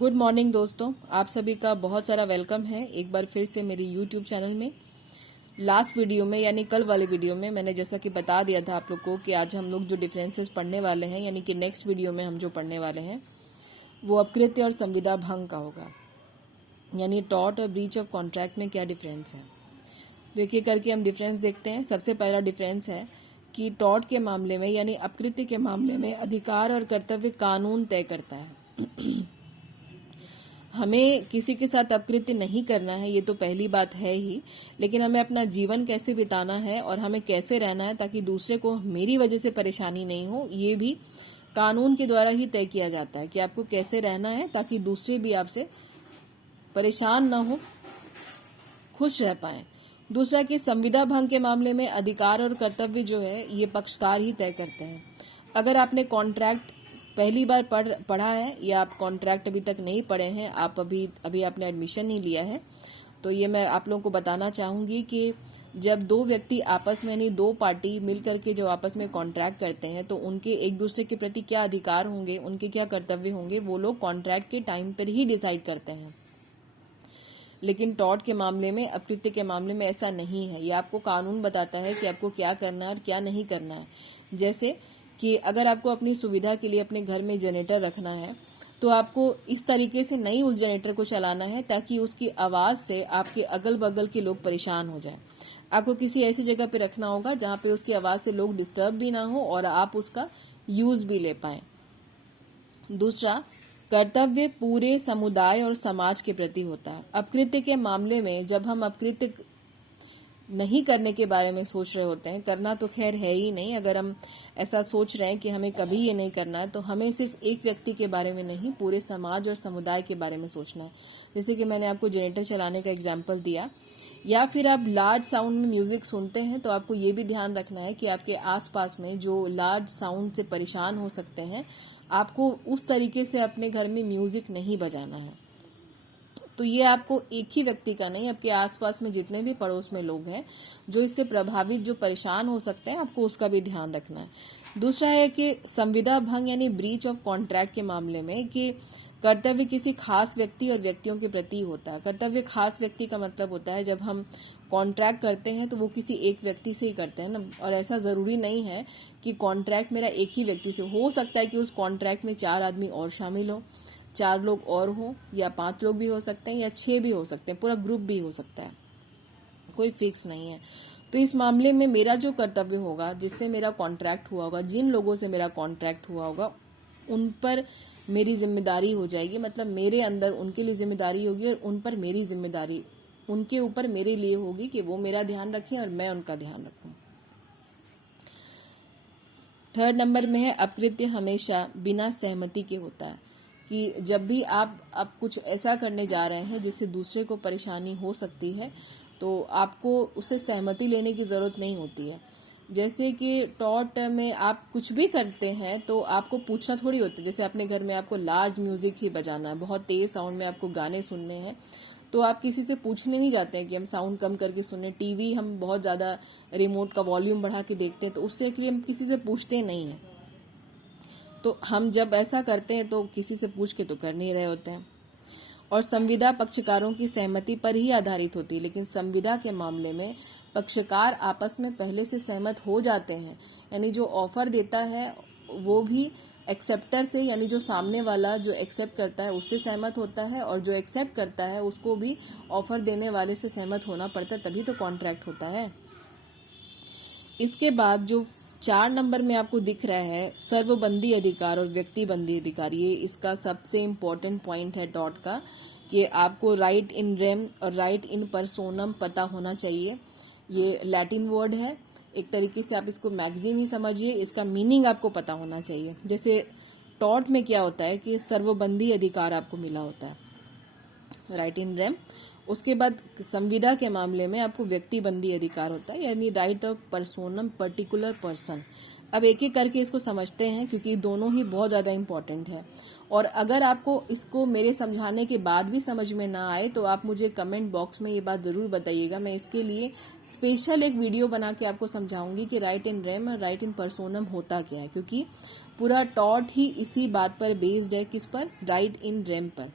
Good morning दोस्तों, आप सभी का बहुत सारा वेलकम है एक बार फिर से मेरी यूट्यूब चैनल में। लास्ट वीडियो में यानी कल वाले वीडियो में मैंने जैसा कि बता दिया था आप लोग को कि आज हम लोग जो डिफरेंसेस पढ़ने वाले हैं, यानी कि नेक्स्ट वीडियो में हम जो पढ़ने वाले हैं वो अपकृत्य और संविदा भंग का होगा, यानी टॉर्ट और ब्रीच ऑफ कॉन्ट्रैक्ट में क्या डिफरेंस है। तो एक एक करके हम डिफरेंस देखते हैं। सबसे पहला डिफरेंस है कि टॉर्ट के मामले में यानी अपकृत्य के मामले में अधिकार और कर्तव्य कानून तय करता है। हमें किसी के साथ अपकृत्य नहीं करना है, ये तो पहली बात है ही, लेकिन हमें अपना जीवन कैसे बिताना है और हमें कैसे रहना है ताकि दूसरे को मेरी वजह से परेशानी नहीं हो, ये भी कानून के द्वारा ही तय किया जाता है कि आपको कैसे रहना है ताकि दूसरे भी आपसे परेशान ना हो, खुश रह पाए। दूसरा कि संविदा भंग के मामले में अधिकार और कर्तव्य जो है ये पक्षकार ही तय करते हैं। अगर आपने कॉन्ट्रैक्ट पहली बार पढ़ा है या आप कॉन्ट्रैक्ट अभी तक नहीं पढ़े हैं, आप अभी आपने एडमिशन नहीं लिया है, तो ये मैं आप लोगों को बताना चाहूंगी कि जब दो व्यक्ति आपस में यानी दो पार्टी मिल करके जो आपस में कॉन्ट्रैक्ट करते हैं तो उनके एक दूसरे के प्रति क्या अधिकार होंगे, उनके क्या कर्तव्य होंगे, वो लोग कॉन्ट्रैक्ट के टाइम पर ही डिसाइड करते हैं। लेकिन टॉर्ट के मामले में, अपकृत्य के मामले में ऐसा नहीं है। ये आपको कानून बताता है कि आपको क्या करना है और क्या नहीं करना है। जैसे कि अगर आपको अपनी सुविधा के लिए अपने घर में जनरेटर रखना है तो आपको इस तरीके से नहीं उस जनरेटर को चलाना है ताकि उसकी आवाज से आपके अगल बगल के लोग परेशान हो जाएं। आपको किसी ऐसी जगह पे रखना होगा जहां पे उसकी आवाज से लोग डिस्टर्ब भी ना हो और आप उसका यूज भी ले पाएं। दूसरा, कर्तव्य पूरे समुदाय और समाज के प्रति होता है। अपकृत्य के मामले में जब हम अपकृत्य नहीं करने के बारे में सोच रहे होते हैं, करना तो खैर है ही नहीं, अगर हम ऐसा सोच रहे हैं कि हमें कभी ये नहीं करना है तो हमें सिर्फ एक व्यक्ति के बारे में नहीं, पूरे समाज और समुदाय के बारे में सोचना है। जैसे कि मैंने आपको जनरेटर चलाने का एग्जाम्पल दिया, या फिर आप लार्ज साउंड में म्यूजिक सुनते हैं तो आपको ये भी ध्यान रखना है कि आपके आसपास में जो लार्ज साउंड से परेशान हो सकते हैं, आपको उस तरीके से अपने घर में म्यूजिक नहीं बजाना है। तो ये आपको एक ही व्यक्ति का नहीं, आपके आसपास में जितने भी पड़ोस में लोग हैं जो इससे प्रभावित, जो परेशान हो सकते हैं, आपको उसका भी ध्यान रखना है। दूसरा है कि संविदा भंग यानी ब्रीच ऑफ कॉन्ट्रैक्ट के मामले में कि कर्तव्य किसी खास व्यक्ति और व्यक्तियों के प्रति होता है। कर्तव्य खास व्यक्ति का मतलब होता है जब हम कॉन्ट्रैक्ट करते हैं तो वो किसी एक व्यक्ति से ही करते हैं ना, और ऐसा जरूरी नहीं है कि कॉन्ट्रैक्ट मेरा एक ही व्यक्ति से हो सकता है कि उस कॉन्ट्रैक्ट में 4 आदमी और शामिल हो, 4 लोग और हो, या 5 लोग भी हो सकते हैं, या 6 भी हो सकते हैं, पूरा ग्रुप भी हो सकता है, कोई फिक्स नहीं है। तो इस मामले में मेरा जो कर्तव्य होगा, जिससे मेरा कॉन्ट्रैक्ट हुआ होगा, जिन लोगों से मेरा कॉन्ट्रैक्ट हुआ होगा, उन पर मेरी जिम्मेदारी हो जाएगी। मतलब मेरे अंदर उनके लिए जिम्मेदारी होगी और उन पर मेरी जिम्मेदारी उनके ऊपर मेरे लिए होगी कि वो मेरा ध्यान रखें और मैं उनका ध्यान रखूं। थर्ड नंबर में है अपकृत्य हमेशा बिना सहमति के होता है, कि जब भी आप कुछ ऐसा करने जा रहे हैं जिससे दूसरे को परेशानी हो सकती है तो आपको उससे सहमति लेने की जरूरत नहीं होती है। जैसे कि टॉर्ट में आप कुछ भी करते हैं तो आपको पूछना थोड़ी होता है। जैसे अपने घर में आपको लार्ज म्यूजिक ही बजाना है, बहुत तेज साउंड में आपको गाने सुनने हैं, तो आप किसी से पूछने नहीं जाते हैं कि हम साउंड कम करके सुने। टीवी हम बहुत ज्यादा रिमोट का वॉल्यूम बढ़ा के देखते हैं तो उससे कि हम किसी से पूछते नहीं हैं। तो हम जब ऐसा करते हैं तो किसी से पूछ के तो कर नहीं रहे होते हैं। और संविदा पक्षकारों की सहमति पर ही आधारित होती है, लेकिन संविदा के मामले में पक्षकार आपस में पहले से सहमत हो जाते हैं, यानी जो ऑफर देता है वो भी एक्सेप्टर से, यानी जो सामने वाला जो एक्सेप्ट करता है उससे सहमत होता है, और जो एक्सेप्ट करता है उसको भी ऑफर देने वाले से सहमत होना पड़ता है, तभी तो कॉन्ट्रैक्ट होता है। इसके बाद जो 4 नंबर में आपको दिख रहा है सर्वबंदी अधिकार और व्यक्तिबंदी अधिकार, ये इसका सबसे इम्पोर्टेंट पॉइंट है डॉट का, कि आपको राइट इन रेम और राइट इन पर्सोनम पता होना चाहिए। ये लैटिन वर्ड है, एक तरीके से आप इसको मैगजीम ही समझिए, इसका मीनिंग आपको पता होना चाहिए। जैसे टॉर्ट में क्या होता है कि सर्वबंदी अधिकार आपको मिला होता है, राइट इन रेम। उसके बाद संविदा के मामले में आपको व्यक्तिबंदी अधिकार होता है, यानी राइट ऑफ पर्सोनम पर्टिकुलर पर्सन। अब एक एक करके इसको समझते हैं क्योंकि दोनों ही बहुत ज्यादा इम्पोर्टेंट है। और अगर आपको इसको मेरे समझाने के बाद भी समझ में ना आए तो आप मुझे कमेंट बॉक्स में ये बात जरूर बताइएगा। मैं इसके लिए स्पेशल एक वीडियो बना के आपको समझाऊंगी कि राइट इन रेम और राइट इन पर्सोनम होता क्या है, क्योंकि पूरा टॉट ही इसी बात पर बेस्ड है। किस पर? राइट इन रेम पर।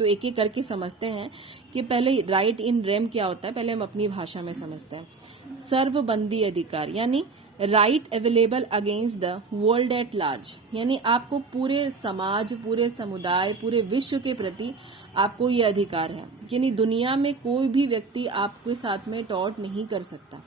तो एक एक करके समझते हैं कि पहले राइट इन रेम क्या होता है, पहले हम अपनी भाषा में समझते हैं। सर्वबंदी अधिकार यानी right available against the world at large, यानी आपको पूरे समाज, पूरे समुदाय, पूरे विश्व के प्रति आपको ये अधिकार है, यानी दुनिया में कोई भी व्यक्ति आपके साथ में टॉर्ट नहीं कर सकता।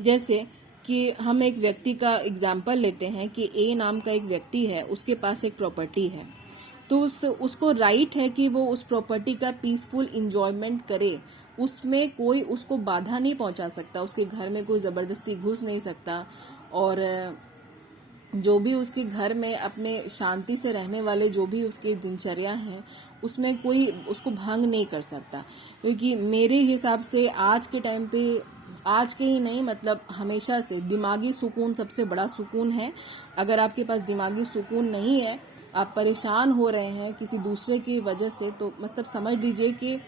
जैसे कि हम एक व्यक्ति का एग्जाम्पल लेते हैं कि ए नाम का एक व्यक्ति है, उसके पास एक प्रॉपर्टी है, तो उसको राइट है कि वो उस प्रॉपर्टी का पीसफुल इंजॉयमेंट करे, उसमें कोई उसको बाधा नहीं पहुंचा सकता, उसके घर में कोई जबरदस्ती घुस नहीं सकता, और जो भी उसके घर में अपने शांति से रहने वाले जो भी उसकी दिनचर्या हैं उसमें कोई उसको भंग नहीं कर सकता। क्योंकि मेरे हिसाब से आज के टाइम पे, आज के ही नहीं मतलब हमेशा से, दिमागी सुकून सबसे बड़ा सुकून है। अगर आपके पास दिमागी सुकून नहीं है, आप परेशान हो रहे हैं किसी दूसरे की वजह से, तो मतलब समझ लीजिए कि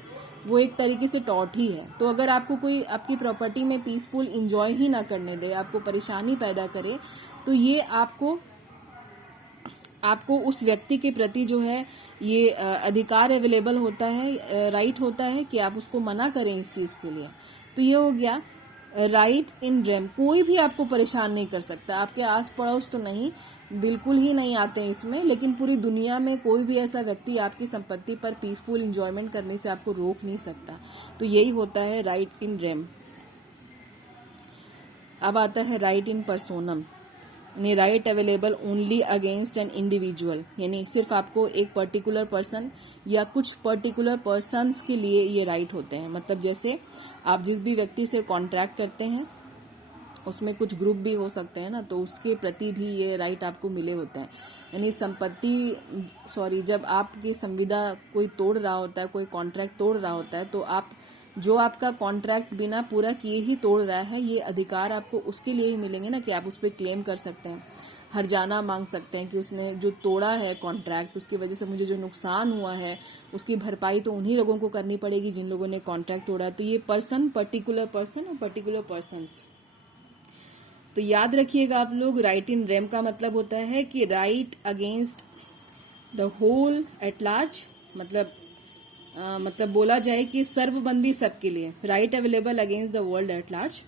वो एक तरीके से टॉर्ट ही है। तो अगर आपको कोई आपकी प्रॉपर्टी में पीसफुल इंजॉय ही ना करने दे, आपको परेशानी पैदा करे, तो ये आपको उस व्यक्ति के प्रति जो है ये अधिकार अवेलेबल होता है, राइट होता है कि आप उसको मना करें इस चीज के लिए। तो ये हो गया राइट इन रेम। कोई भी आपको परेशान नहीं कर सकता, आपके आस पड़ोस तो नहीं, बिल्कुल ही नहीं आते हैं इसमें, लेकिन पूरी दुनिया में कोई भी ऐसा व्यक्ति आपकी संपत्ति पर पीसफुल इंजॉयमेंट करने से आपको रोक नहीं सकता। तो यही होता है राइट इन रेम। अब आता है राइट इन पर्सोनम, यानी right available only against an individual, यानी सिर्फ आपको एक पर्टिकुलर पर्सन या कुछ पर्टिकुलर पर्सन्स के लिए ये राइट होते हैं। मतलब जैसे आप जिस भी व्यक्ति से कॉन्ट्रैक्ट करते हैं उसमें कुछ ग्रुप भी हो सकते हैं ना, तो उसके प्रति भी ये राइट आपको मिले होते हैं। यानी जब आपकी संविदा कोई तोड़ रहा होता है, कोई कॉन्ट्रैक्ट तोड़ रहा होता है, तो आप जो आपका कॉन्ट्रैक्ट बिना पूरा किए ही तोड़ रहा है, ये अधिकार आपको उसके लिए ही मिलेंगे ना कि आप उस पर क्लेम कर सकते हैं, हर्जाना मांग सकते हैं कि उसने जो तोड़ा है कॉन्ट्रैक्ट, उसकी वजह से मुझे जो नुकसान हुआ है उसकी भरपाई तो उन्हीं लोगों को करनी पड़ेगी जिन लोगों ने कॉन्ट्रैक्ट तोड़ा। तो ये पर्टिकुलर पर्सन और पर्टिकुलर पर्सन्स, तो याद रखिएगा आप लोग, राइट इन रेम का मतलब होता है कि right against the whole at large, मतलब बोला जाए कि सर्वबंदी सबके लिए, right available against the world at large.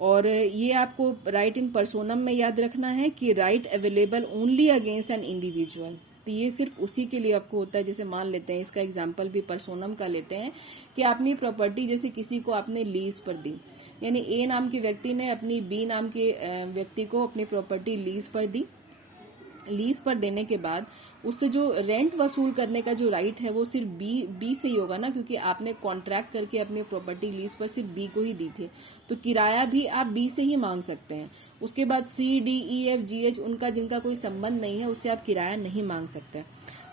और ये आपको राइट इन पर्सोनम में याद रखना है कि right available only against an individual. तो ये सिर्फ उसी के लिए आपको होता है। जैसे मान लेते हैं, इसका एग्जाम्पल भी पर्सोनम का लेते हैं कि आपने प्रॉपर्टी जैसे किसी को आपने लीज पर दी, यानी ए नाम के व्यक्ति ने अपनी बी नाम के व्यक्ति को अपनी प्रॉपर्टी लीज पर दी। लीज पर देने के बाद उससे जो रेंट वसूल करने का जो राइट है वो सिर्फ बी से ही होगा ना, क्योंकि आपने कॉन्ट्रैक्ट करके अपनी प्रॉपर्टी लीज पर सिर्फ बी को ही दी थी, तो किराया भी आप बी से ही मांग सकते हैं। उसके बाद C D E F G H, उनका जिनका कोई संबंध नहीं है, उससे आप किराया नहीं मांग सकते।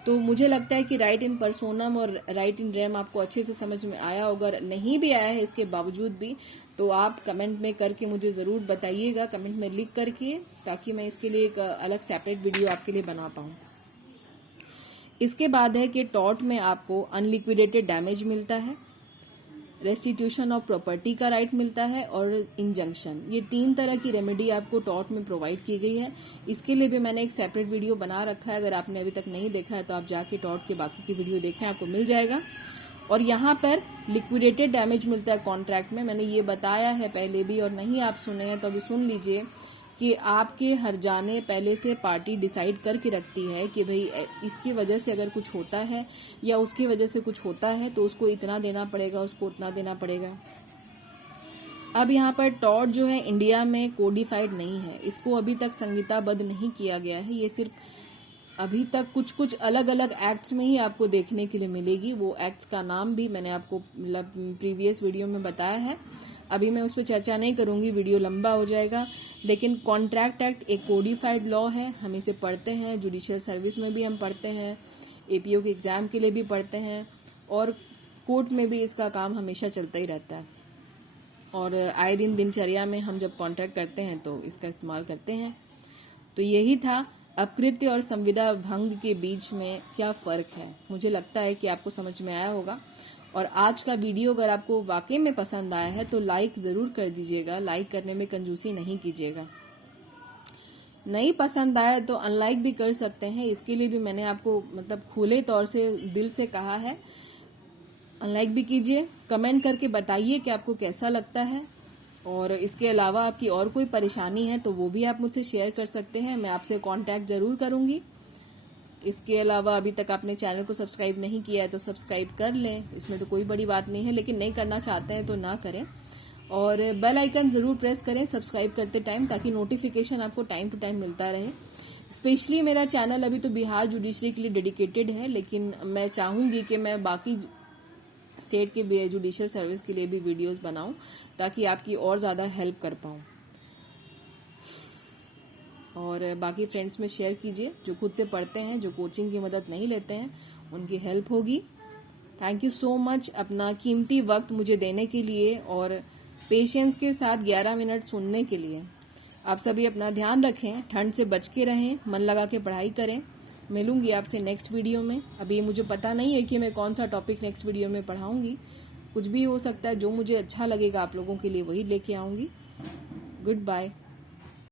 तो मुझे लगता है कि राइट इन पर्सोनम और राइट इन रेम आपको अच्छे से समझ में आया होगा। अगर नहीं भी आया है इसके बावजूद भी, तो आप कमेंट में करके मुझे ज़रूर बताइएगा, कमेंट में लिख करके, ताकि मैं इसके लिए एक अलग सेपरेट वीडियो आपके लिए बना पाऊँ। इसके बाद है कि टॉर्ट में आपको अनलिक्विडेटेड डैमेज मिलता है, रेस्टिट्यूशन ऑफ प्रॉपर्टी का राइट मिलता है, और इंजंक्शन। ये 3 तरह की रेमेडी आपको टॉर्ट में प्रोवाइड की गई है। इसके लिए भी मैंने एक सेपरेट वीडियो बना रखा है, अगर आपने अभी तक नहीं देखा है तो आप जाके टॉर्ट के बाकी की वीडियो देखें, आपको मिल जाएगा। और यहाँ पर लिक्विडेटेड डैमेज मिलता है कॉन्ट्रैक्ट में, मैंने ये बताया है पहले भी, और नहीं आप सुने हैं तो अभी सुन लीजिए कि आपके हर्जाने पहले से पार्टी डिसाइड करके रखती है कि भाई इसकी वजह से अगर कुछ होता है या उसकी वजह से कुछ होता है तो उसको इतना देना पड़ेगा, उसको उतना देना पड़ेगा। अब यहाँ पर टॉर्ट जो है इंडिया में कोडिफाइड नहीं है, इसको अभी तक संहिताबद्ध नहीं किया गया है। ये सिर्फ अभी तक कुछ कुछ अलग अलग एक्ट्स में ही आपको देखने के लिए मिलेगी। वो एक्ट्स का नाम भी मैंने आपको प्रीवियस वीडियो में बताया है, अभी मैं उस पर चर्चा नहीं करूंगी, वीडियो लंबा हो जाएगा। लेकिन कॉन्ट्रैक्ट एक्ट एक कोडिफाइड लॉ है, हम इसे पढ़ते हैं, जुडिशियल सर्विस में भी हम पढ़ते हैं, एपीओ के एग्जाम के लिए भी पढ़ते हैं, और कोर्ट में भी इसका काम हमेशा चलता ही रहता है। और आए दिन दिनचर्या में हम जब कॉन्ट्रैक्ट करते हैं तो इसका इस्तेमाल करते हैं। तो यही था अपकृत्य और संविदा भंग के बीच में क्या फ़र्क है। मुझे लगता है कि आपको समझ में आया होगा। और आज का वीडियो अगर आपको वाकई में पसंद आया है तो लाइक ज़रूर कर दीजिएगा, लाइक करने में कंजूसी नहीं कीजिएगा। नहीं पसंद आया तो अनलाइक भी कर सकते हैं। इसके लिए भी मैंने आपको मतलब खुले तौर से दिल से कहा है, अनलाइक भी कीजिए, कमेंट करके बताइए कि आपको कैसा लगता है। और इसके अलावा आपकी और कोई परेशानी है तो वो भी आप मुझसे शेयर कर सकते हैं, मैं आपसे कांटेक्ट जरूर करूंगी। इसके अलावा अभी तक आपने चैनल को सब्सक्राइब नहीं किया है तो सब्सक्राइब कर लें, इसमें तो कोई बड़ी बात नहीं है, लेकिन नहीं करना चाहते हैं तो ना करें। और बेल आइकन जरूर प्रेस करें सब्सक्राइब करते टाइम, ताकि नोटिफिकेशन आपको टाइम टू टाइम मिलता रहे। स्पेशली मेरा चैनल अभी तो बिहार जुडिशरी के लिए डेडिकेटेड है, लेकिन मैं चाहूंगी कि मैं बाकी स्टेट के जुडिशियल सर्विस के लिए भी वीडियोस बनाऊं, ताकि आपकी और ज़्यादा हेल्प कर पाऊं। और बाकी फ्रेंड्स में शेयर कीजिए, जो खुद से पढ़ते हैं, जो कोचिंग की मदद नहीं लेते हैं, उनकी हेल्प होगी। थैंक यू सो मच अपना कीमती वक्त मुझे देने के लिए और पेशेंस के साथ 11 मिनट सुनने के लिए। आप सभी अपना ध्यान रखें, ठंड से बच के रहें, मन लगा के पढ़ाई करें। मिलूंगी आपसे नेक्स्ट वीडियो में। अभी मुझे पता नहीं है कि मैं कौन सा टॉपिक नेक्स्ट वीडियो में पढ़ाऊंगी, कुछ भी हो सकता है, जो मुझे अच्छा लगेगा आप लोगों के लिए वही लेके आऊंगी। Good bye.